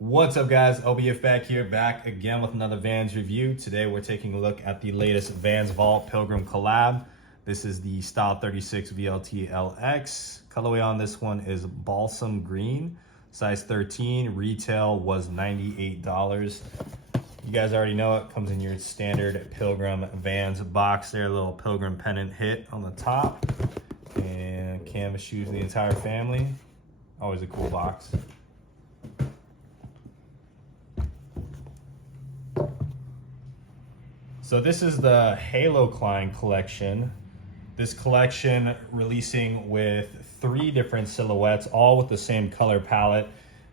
What's up guys, OBF back here, back again with another Vans review. Today we're taking a look at the latest Vans Vault Pilgrim collab. This is the Style 36 VLT LX. Colorway on this one is Balsam Green, size 13, retail was $98. You guys already know it, comes in your standard Pilgrim Vans box there, a little Pilgrim pennant hit on the top, and canvas shoes for the entire family. Always a cool box. So this is the Halocline collection. This collection releasing with 3 different silhouettes, all with the same color palette.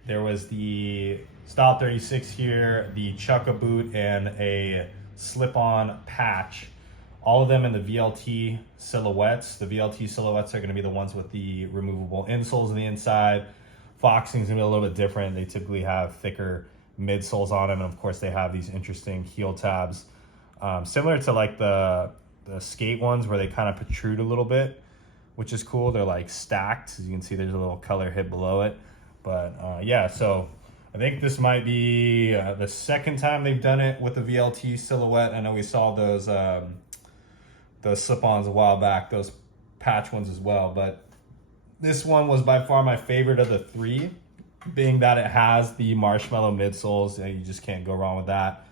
There was the Style 36 here, the Chukka boot, and a slip-on patch. All of them in the VLT silhouettes. The VLT silhouettes are gonna be the ones with the removable insoles on the inside. Foxing's gonna be a little bit different. They typically have thicker midsoles on them, and of course they have these interesting heel tabs. Similar to like the skate ones where they kind of protrude a little bit, which is cool. They're like stacked. As you can see, there's a little color hit below it. But yeah, so I think this might be the second time they've done it with the VLT silhouette. I know we saw those slip-ons a while back, those patch ones as well. But this one was by far my favorite of the 3, being that it has the marshmallow midsoles. You just can't go wrong with that.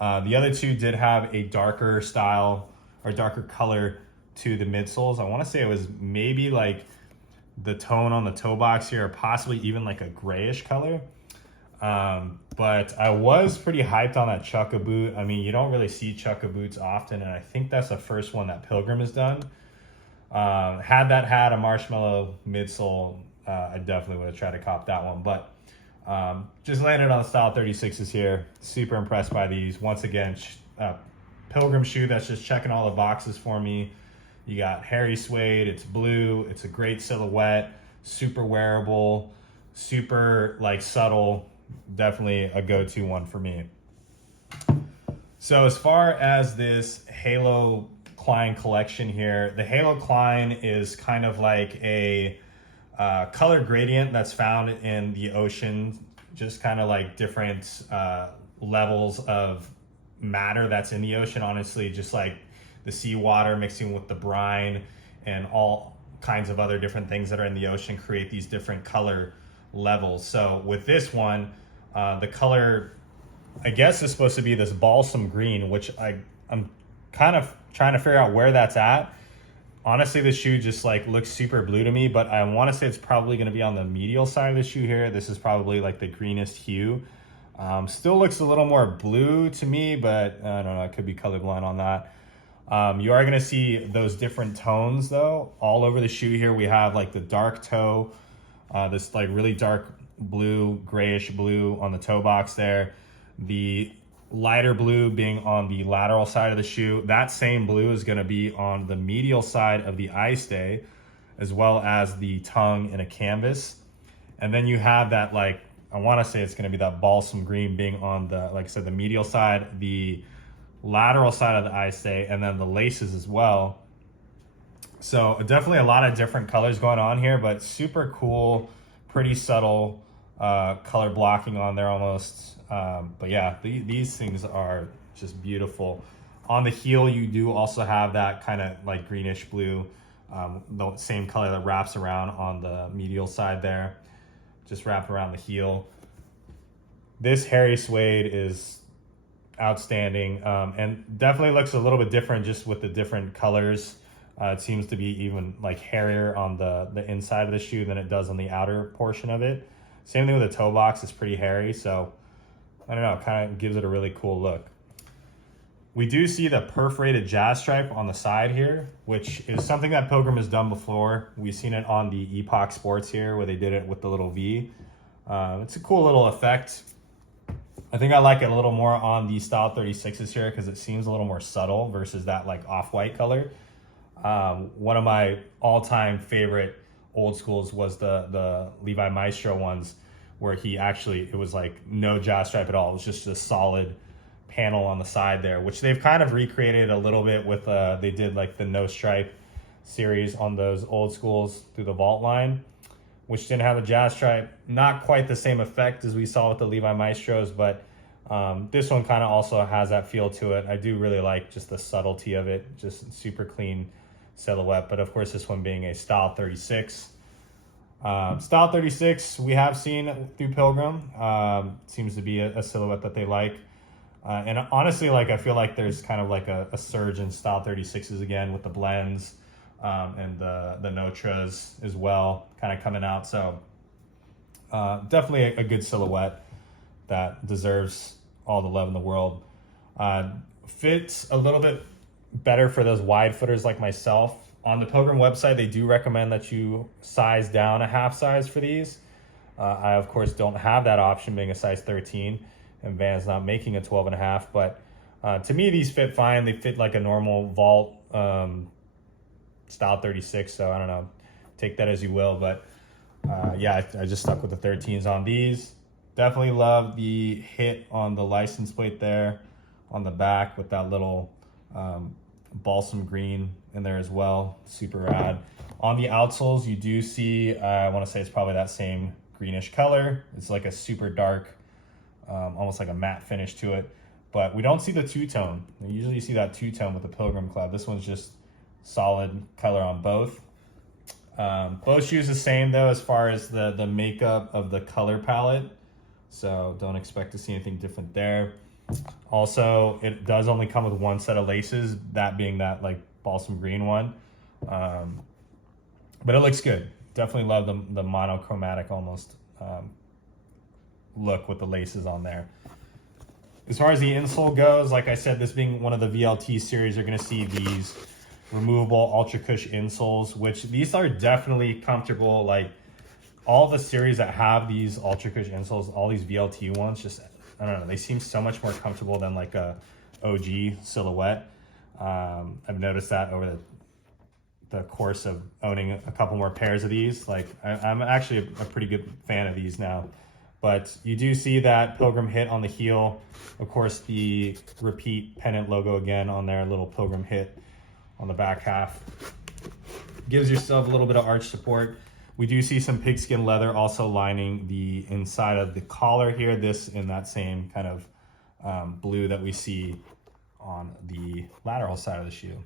The other 2 did have a darker style or darker color to the midsoles. I want to say it was maybe like the tone on the toe box here, or possibly even like a grayish color. But I was pretty hyped on that Chukka boot. I mean, you don't really see Chukka boots often, and I think that's the first one that Pilgrim has done. Had that had a marshmallow midsole, I definitely would have tried to cop that one. But just landed on the Style 36s here. Super impressed by these. Once again, Pilgrim shoe that's just checking all the boxes for me. You got hairy suede, it's blue, it's a great silhouette, super wearable, super like subtle, definitely a go-to one for me. So as far as this Halocline collection here, the Halocline is kind of like a color gradient that's found in the ocean, just kind of like different levels of matter that's in the ocean. Honestly, just like the seawater mixing with the brine and all kinds of other different things that are in the ocean create these different color levels. So with this one, the color, I guess, is supposed to be this balsam green, which I'm kind of trying to figure out where that's at. Honestly, the shoe just like looks super blue to me, but I want to say it's probably going to be on the medial side of the shoe here. This is probably like the greenest hue. Still looks a little more blue to me, but I don't know, I could be colorblind on that. You are going to see those different tones though all over the shoe here. We have like the dark toe, this like really dark blue, grayish blue on the toe box there. The lighter blue being on the lateral side of the shoe. That same blue is going to be on the medial side of the eye stay, as well as the tongue in a canvas. And then you have that, like, I want to say it's going to be that balsam green being on the, like I said, the medial side, the lateral side of the eye stay, and then the laces as well. So definitely a lot of different colors going on here, but super cool, pretty subtle color blocking on there almost. But yeah, these things are just beautiful. On the heel, you do also have that kind of like greenish blue, the same color that wraps around on the medial side there, just wrapped around the heel. This hairy suede is outstanding, and definitely looks a little bit different just with the different colors. It seems to be even like hairier on the inside of the shoe than it does on the outer portion of it. Same thing with the toe box, it's pretty hairy, so I don't know, it kind of gives it a really cool look. We do see the perforated jazz stripe on the side here, which is something that Pilgrim has done before. We've seen it on the Epoch Sports here where they did it with the little V. It's a cool little effect. I think I like it a little more on the Style 36s here because it seems a little more subtle versus that like off-white color. One of my all-time favorite old schools was the Levi Maestro ones, where he actually, it was like no jazz stripe at all. It was just a solid panel on the side there, which they've kind of recreated a little bit with, they did like the no stripe series on those old schools through the Vault line. which didn't have the jazz stripe. Not quite the same effect as we saw with the Levi Maestros, but this one kind of also has that feel to it. I do really like just the subtlety of it, just super clean silhouette. But of course, this one being a Style 36. Style 36 we have seen through Pilgrim. Seems to be a silhouette that they like. And honestly, like, I feel like there's kind of like a surge in Style 36s again with the blends and the Notras as well kind of coming out. So definitely a good silhouette that deserves all the love in the world. Fits a little bit better for those wide footers like myself. On the Pilgrim website, they do recommend that you size down a half size for these. I, of course, don't have that option being a size 13, and Vans not making a 12.5. But to me, these fit fine. They fit like a normal Vault Style 36. So I don't know, take that as you will. But yeah, I just stuck with the 13s on these. Definitely love the hit on the license plate there on the back with that little balsam green in there as well. Super rad. On the outsoles, you do see, I want to say it's probably that same greenish color. It's like a super dark, almost like a matte finish to it. But we don't see the two-tone. Usually you see that two-tone with the Pilgrim Club. This one's just solid color on both. Both shoes the same though as far as the makeup of the color palette. So don't expect to see anything different there. Also, it does only come with one set of laces, that being that like balsam green one. But it looks good. Definitely love the monochromatic almost look with the laces on there. As far as the insole goes, like I said, this being one of the VLT series, you're going to see these removable Ultra Cush insoles, which these are definitely comfortable. Like all the series that have these Ultra Cush insoles, all these VLT ones, just, I don't know, they seem so much more comfortable than like a OG silhouette. I've noticed that over the course of owning a couple more pairs of these. Like I'm actually a pretty good fan of these now. But you do see that Pilgrim hit on the heel. Of course, the repeat pennant logo again on their little Pilgrim hit on the back half. Gives yourself a little bit of arch support. We do see some pigskin leather also lining the inside of the collar here. This in that same kind of blue that we see on the lateral side of the shoe.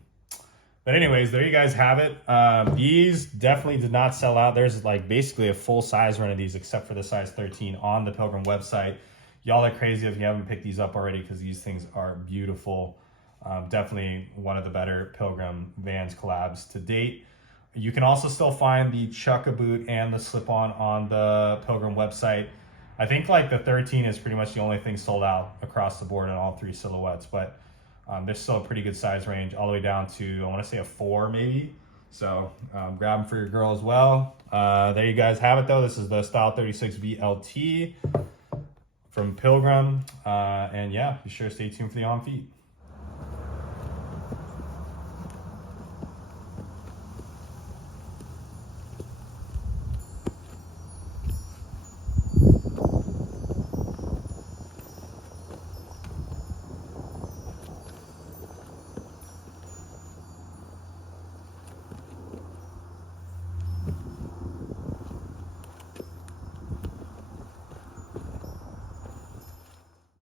But anyways, there you guys have it. These definitely did not sell out. There's like basically a full size run of these except for the size 13 on the Pilgrim website. Y'all are crazy if you haven't picked these up already because these things are beautiful. Definitely one of the better Pilgrim Vans collabs to date. You can also still find the Chuck-a-Boot and the slip-on on the Pilgrim website. I think like the 13 is pretty much the only thing sold out across the board in all three silhouettes, but there's still a pretty good size range all the way down to, I want to say a 4 maybe. So grab them for your girl as well. There you guys have it though. This is the Style 36 VLT from Pilgrim. And yeah, be sure to stay tuned for the on feet.